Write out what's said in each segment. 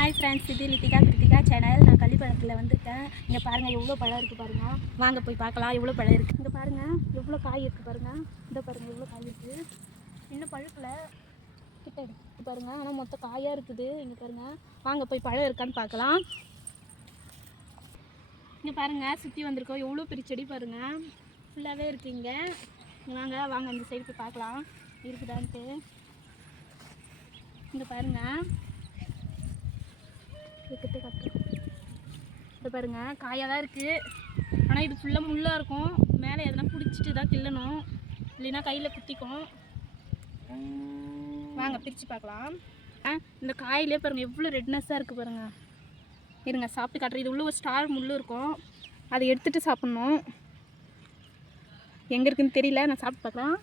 Hi friends, இது Kiruthika channel. நான் கள்ளிப்பழத்தில் வந்துட்டேன். இங்கே பாருங்கள் எவ்வளோ பழம் இருக்குது பாருங்கள். வாங்க போய் பார்க்கலாம் எவ்வளோ பழம் இருக்குது. இங்கே பாருங்கள் எவ்வளோ காய் இருக்குது பாருங்கள். இந்த பாருங்கள் எவ்வளோ காய் இருக்குது. இன்னும் பழுக்கலை, கிட்ட எடுத்து பாருங்கள். ஆனால் மொத்த காயாக இருக்குது. இங்கே பாருங்கள், வாங்க போய் பழம் இருக்கான்னு பார்க்கலாம். இங்கே பாருங்கள் சுற்றி வந்திருக்கோம். எவ்வளோ பெரிய செடி பாருங்கள், ஃபுல்லாகவே இருக்குது. இங்கே வாங்க அந்த சைடு போய் பார்க்கலாம் இருக்குதான்ட்டு. இங்கே பாருங்கள் இது பாருங்கள் காயாக தான் இருக்குது. ஆனால் இது ஃபுல்லாக முள்ளாக இருக்கும். மேலே எதனா பிடிச்சிட்டு தான் கிள்ளணும், இல்லைன்னா கையில் குத்திக்கும். வாங்க பிரித்து பார்க்கலாம். இந்த காயிலே பாருங்கள் எவ்வளோ ரெட்னஸ்ஸாக இருக்குது பாருங்கள். இருங்க சாப்பிட்டு காட்டுறேன். இது உள்ள ஒரு ஸ்டார் முள் இருக்கும், அதை எடுத்துகிட்டு சாப்பிட்ணும். எங்கே இருக்குதுன்னு தெரியல, நான் சாப்பிட்டு பார்க்கலாம்.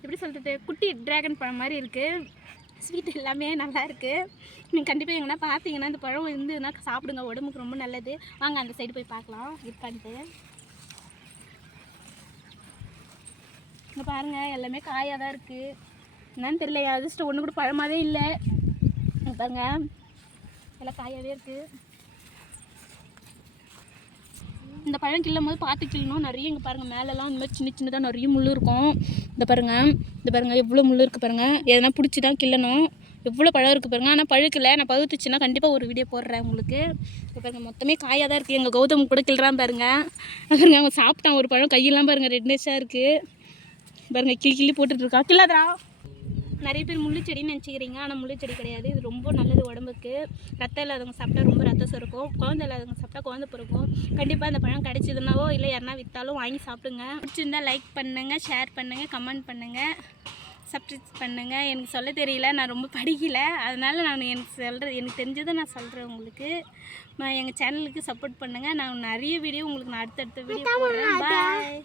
எப்படி சொல்கிறது, குட்டி ட்ராகன் பழம் மாதிரி இருக்குது. ஸ்வீட் எல்லாமே நல்லா இருக்குது. நீங்கள் கண்டிப்பாக எங்கன்னா பார்த்தீங்கன்னா இந்த பழம் இருந்துன்னா சாப்பிடுங்க, உடம்புக்கு ரொம்ப நல்லது. வாங்க அந்த சைடு போய் பார்க்கலாம் இருக்கான்ட்டு. இங்கே பாருங்கள் எல்லாமே காயாக தான் இருக்குது. என்னன்னு தெரியல, அதிர்ஷ்டம் ஒன்று கூட பழமாகவே இல்லை. பாருங்க எல்லாம் காயாகவே இருக்குது. இந்த பழம் கிள்ளும் போது பார்த்து கிள்ளணும். நிறைய இங்கே பாருங்கள் மேலெலாம் இந்த மாதிரி சின்னதாக நிறைய முள் இருக்கும். இந்த பாருங்கள் எவ்வளோ முள் இருக்குது பாருங்கள். எதனா பிடிச்சி தான் கிள்ளணும். எவ்வளோ பழம் இருக்குது பாருங்கள். ஆனால் பழுக்கலை. நான் பழுத்துச்சுன்னா கண்டிப்பாக ஒரு வீடியோ போடுறேன் உங்களுக்கு. இப்போ பாருங்கள் மொத்தமே காயாக தான் இருக்குது. எங்கள் கௌதம் கூட கிள்றான் பாருங்கள். பாருங்க அவன் சாப்பிட்டான் ஒரு பழம். கையெல்லாம் பாருங்கள் ரெட்னஸாக இருக்குது பாருங்கள். கிள்ளி போட்டுட்ருக்கா. கிள்ளாதரா. நிறைய பேர் முள்ளு செடின்னு நினச்சிக்கிறீங்க, ஆனால் முள்ளு செடி கிடையாது. இது ரொம்ப நல்லது உடம்புக்கு. ரத்தம் இல்லாதவங்க சாப்பிட்டா ரொம்ப ரத்தம் சுரக்கும். குழந்தை இல்லாதவங்க சாப்பிட்டா குழந்தை பிறக்கும். கண்டிப்பாக இந்த பழம் கிடைச்சதுனாவோ இல்லை யாருனா விற்றாலும் வாங்கி சாப்பிடுங்க. பிடிச்சிருந்தா லைக் பண்ணுங்கள், ஷேர் பண்ணுங்கள், கமெண்ட் பண்ணுங்கள், சப்ஸ்கிரைப் பண்ணுங்கள். எனக்கு சொல்ல தெரியல, நான் ரொம்ப படிக்கலை, அதனால் நான் எனக்கு தெரிஞ்சதை நான் சொல்கிறேன் உங்களுக்கு. எங்கள் சேனலுக்கு சப்போர்ட் பண்ணுங்கள். நான் நிறைய வீடியோ உங்களுக்கு நான் அடுத்தடுத்த வீடியோ போடுறேன். பாய்.